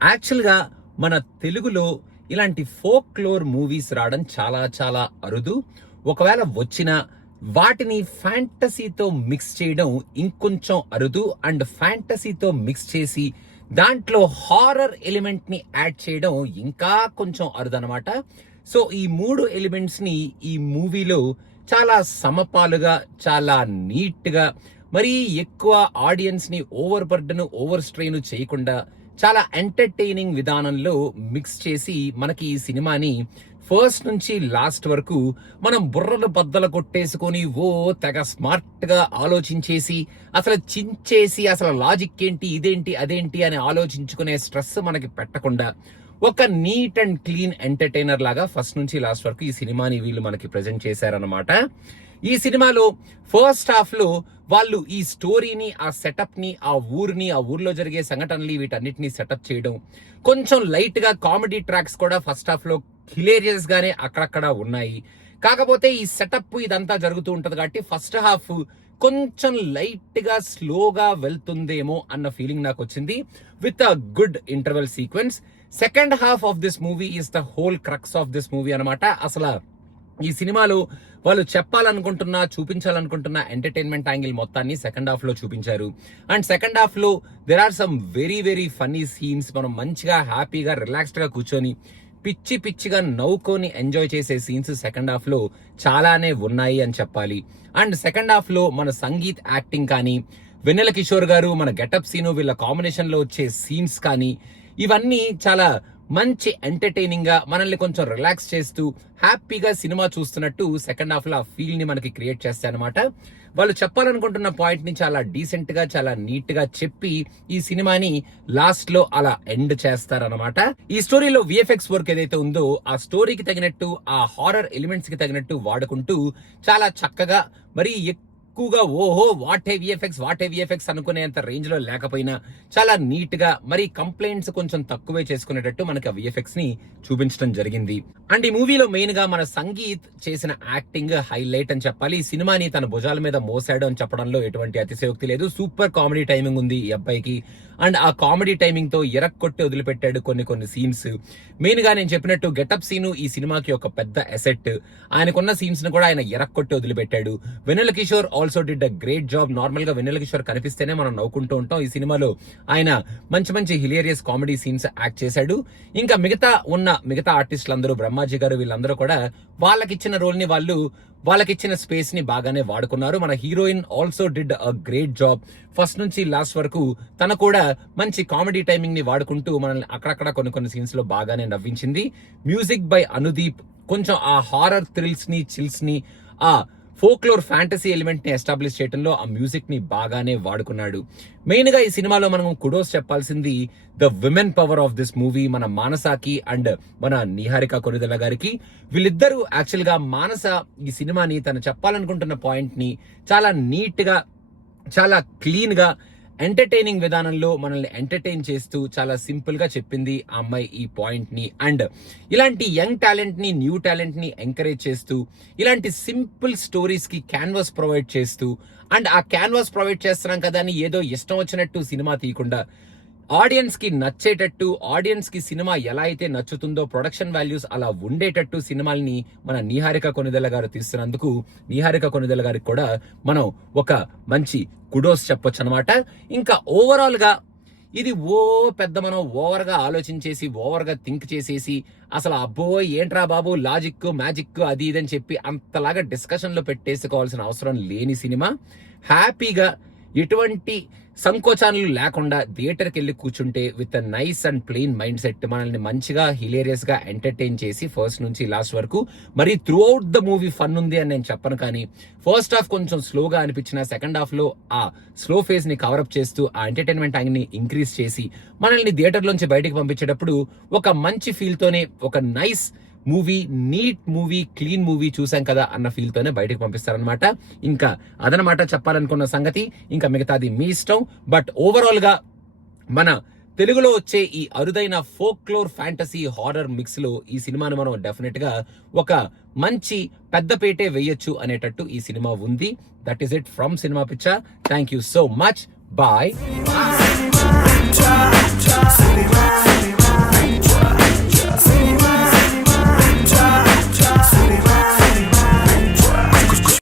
యాక్చువల్గా మన తెలుగులో ఇలాంటి ఫోక్లోర్ మూవీస్ రావడం చాలా చాలా అరుదు. ఒకవేళ వచ్చినా వాటిని ఫ్యాంటసీతో మిక్స్ చేయడం ఇంకొంచెం అరుదు. అండ్ ఫ్యాంటసీతో మిక్స్ చేసి దాంట్లో హారర్ ఎలిమెంట్ ని యాడ్ చేయడం ఇంకా కొంచెం అరుదు అనమాట. సో ఈ 3 ఎలిమెంట్స్ ని ఈ మూవీలో చాలా సమపాలుగా, చాలా నీట్ గా, మరీ ఎక్కువ ఆడియన్స్ ని ఓవర్ బర్డన్, ఓవర్ స్ట్రెయిన్ చేయకుండా చాలా ఎంటర్టైనింగ్ విధానంలో మిక్స్ చేసి మనకి ఈ సినిమాని ఫస్ట్ నుంచి లాస్ట్ వరకు మనం బుర్రలు బద్దలు కొట్టేసుకొని తెగ స్మార్ట్ గా ఆలోచించేసి అసలు చించేసి అసలు లాజిక్ ఏంటి, ఇదేంటి, అదేంటి అని ఆలోచించుకునే స్ట్రెస్ మనకి పెట్టకుండా ఒక నీట్ అండ్ క్లీన్ ఎంటర్టైనర్ లాగా ఫస్ట్ నుంచి లాస్ట్ వరకు ఈ సినిమాని వీళ్ళు మనకి ప్రెజెంట్ చేశారనమాట. ఈ సినిమాలో ఫస్ట్ హాఫ్ లో వాళ్ళు ఈ స్టోరీని, ఆ సెటప్ ని, ఆ ఊర్లో జరిగే సంఘటనలు వీటన్నిటిని సెటప్ చేయడం, కొంచెం లైట్ గా కామెడీ ట్రాక్స్ కూడా ఫస్ట్ హాఫ్ లో హిలేరియస్ గానే అక్కడక్కడ ఉన్నాయి. కాకపోతే ఈ సెటప్ ఇదంతా జరుగుతూ ఉంటది కాబట్టి ఫస్ట్ హాఫ్ కొంచెం లైట్ గా స్లోగా వెళ్తుందేమో అన్న ఫీలింగ్ నాకు వచ్చింది, with a good interval sequence. Second half of this movie is the whole crux of this movie అనమాట. అసలు ఈ సినిమాలో వాళ్ళు చెప్పాలనుకుంటున్నా, చూపించాలనుకుంటున్న ఎంటర్టైన్మెంట్ యాంగిల్ మొత్తాన్ని సెకండ్ హాఫ్ లో చూపించారు. అండ్ సెకండ్ హాఫ్ లో there are some very very funny scenes. మనం మంచిగా హ్యాపీగా రిలాక్స్డ్ గా కూర్చొని పిచ్చిగా నవ్వుకొని ఎంజాయ్ చేసే సీన్స్ సెకండ్ హాఫ్ లో చాలానే ఉన్నాయి అని చెప్పాలి. అండ్ సెకండ్ హాఫ్ లో మన సంగీత్ యాక్టింగ్ కానీ, వెన్నెల కిషోర్ గారు మన గెటప్ సీను వీళ్ళ కాంబినేషన్ లో వచ్చే సీన్స్ కానీ, ఇవన్నీ చాలా మంచి ఎంటర్టైనింగ్ గా మనల్ని కొంచెం రిలాక్స్ చేస్తూ హ్యాపీగా సినిమా చూస్తున్నట్టు సెకండ్ హాఫ్ లో ఆ ఫీల్ ని మనకి క్రియేట్ చేస్తాయి అనమాట. వాళ్ళు చెప్పాలనుకుంటున్న పాయింట్ ని చాలా డీసెంట్ గా, చాలా నీట్ గా చెప్పి ఈ సినిమాని లాస్ట్ లో అలా ఎండ్ చేస్తారనమాట. ఈ స్టోరీలో విఎఫ్ఎక్స్ వర్క్ ఏదైతే ఉందో ఆ స్టోరీకి తగినట్టు, ఆ హారర్ ఎలిమెంట్స్ కి తగినట్టు వాడుకుంటూ చాలా చక్కగా, మరి ఎక్కువగా వాట్ ఏ విఎఫ్ఎక్స్ అనుకునేంత రేంజ్ లో లేకపోయినా చాలా నీట్ గా, మరి కంప్లైంట్స్ కొంచెం తక్కువే చేసుకునేటట్టు మనకి ఆ విఎఫ్ఎక్స్ ని చూపించడం జరిగింది. అండ్ ఈ మూవీలో మెయిన్ గా మన సంగీత్ చేసిన యాక్టింగ్ హైలైట్ అని చెప్పాలి. ఈ సినిమాని తన భుజాల మీద మోసాడు అని చెప్పడంలో ఎటువంటి అతిశయోక్తి లేదు. సూపర్ కామెడీ టైమింగ్ ఉంది ఈ అబ్బాయికి. అండ్ ఆ కామెడీ టైమింగ్ తో ఎరక్కొట్టి వదిలిపెట్టాడు కొన్ని సీన్స్. మెయిన్ గా నేను చెప్పినట్టు గెటప్ సీను ఈ సినిమాకి ఒక పెద్ద అసెట్. ఆయనకున్న సీన్స్ ను కూడా ఆయన ఎరక్కొట్టి వదిలిపెట్టాడు. Vennela Kishore also did a great job. Normal గా వెన్నెల కిషోర్ కనిపిస్తేనే మనం నవ్వుకుంటూ ఉంటాం. ఈ సినిమాలో ఆయన మంచి హిలేరియస్ కామెడీ సీన్స్ యాక్ట్ చేశాడు. ఇంకా మిగతా ఆర్టిస్టులు అందరూ, బ్రహ్మాజీ గారు, వీళ్ళందరూ కూడా వాళ్ళకిచ్చిన రోల్ ని వాళ్ళకిచ్చిన స్పేస్ ని బాగానే వాడుకున్నారు. మన heroine also did a great job. First నుంచి లాస్ట్ వరకు తన కూడా మంచి కామెడీ టైమింగ్ ని వాడుకుంటూ మనల్ని అక్కడక్కడ కొన్ని సీన్స్ లో బాగానే నవ్వించింది. మ్యూజిక్ బై అనుదీప్ కొంచెం ఆ హారర్ థ్రిల్స్ ని, చిల్స్ ని, ఆ ఫోక్లోర్ ఫ్యాంటసీ ఎలిమెంట్ ని ఎస్టాబ్లిష్ చేయడంలో ఆ మ్యూజిక్ ని బాగానే వాడుకున్నాడు. మెయిన్ గా ఈ సినిమాలో మనం కుడోస్ చెప్పాల్సింది the women power of this movie, మన మానసాకి అండ్ మన నిహారిక కొనిదెల గారికి. వీళ్ళిద్దరూ యాక్చువల్ గా, మానస ఈ సినిమాని తను చెప్పాలనుకుంటున్న పాయింట్ ని చాలా నీట్ గా, చాలా క్లీన్ గా, ఎంటర్టైనింగ్ విధానంలో మనల్ని ఎంటర్టైన్ చేస్తూ చాలా సింపుల్ గా చెప్పింది ఆ అమ్మాయి ఈ పాయింట్ ని. అండ్ ఇలాంటి యంగ్ టాలెంట్ ని, న్యూ టాలెంట్ ని ఎంకరేజ్ చేస్తూ, ఇలాంటి సింపుల్ స్టోరీస్ కి క్యాన్వాస్ ప్రొవైడ్ చేస్తూ, అండ్ ఆ క్యాన్వాస్ ప్రొవైడ్ చేస్తున్నాం కదా అని ఏదో ఇష్టం వచ్చినట్టు సినిమా తీయకుండా ఆడియన్స్ కి నచ్చేటట్టు, ఆడియన్స్ కి సినిమా ఎలా అయితే నచ్చుతుందో ప్రొడక్షన్ వాల్యూస్ అలా ఉండేటట్టు సినిమాల్ని మన నిహారిక కొనిదెల గారు తీస్తున్నందుకు నిహారిక కొనిదెల గారికి కూడా మనం ఒక మంచి కుడోస్ చెప్పొచ్చు అనమాట. ఇంకా ఓవరాల్ గా ఇది పెద్ద మనం ఓవర్ గా ఆలోచించేసి, ఓవర్ గా థింక్ చేసేసి, అసలు అబ్బో ఏంట్రా బాబు లాజిక్, మ్యాజిక్ అది ఇదని చెప్పి అంతలాగా డిస్కషన్ లో పెట్టేసుకోవాల్సిన అవసరం లేని సినిమా. హ్యాపీగా ఎటువంటి సంకోచాలు లేకుండా థియేటర్కి వెళ్ళి కూర్చుంటే with a nice and plain mind set మనల్ని మంచిగా హిలేరియస్ గా ఎంటర్టైన్ చేసి ఫస్ట్ నుంచి లాస్ట్ వరకు, మరి through out the movie fun ఉంది అని నేను చెప్పను. కానీ ఫస్ట్ హాఫ్ కొంచెం స్లోగా అనిపించిన సెకండ్ హాఫ్ లో ఆ స్లో ఫేజ్ ని కవరప్ చేస్తూ ఆ ఎంటర్టైన్మెంట్ యాంగిల్ ని ఇంక్రీజ్ చేసి మనల్ని థియేటర్ లోంచి బయటకు పంపించేటప్పుడు ఒక మంచి ఫీల్ తోనే, ఒక nice movie, neat movie, clean movie చూసాం కదా అన్న ఫీల్ తోనే బయటకు పంపిస్తారనమాట. ఇంకా అదనమాట చెప్పాలనుకున్న సంగతి. ఇంకా మిగతాది మీ ఇష్టం. బట్ ఓవరాల్ గా మన తెలుగులో వచ్చే ఈ అరుదైన ఫోక్లోర్ ఫ్యాంటసీ హారర్ మిక్స్ లో ఈ సినిమాను మనం డెఫినెట్ గా ఒక మంచి పెద్దపేటే వేయొచ్చు అనేటట్టు ఈ సినిమా ఉంది. దట్ ఈస్ ఇట్ ఫ్రమ్ సినిమా picture. Thank you so much. Bye.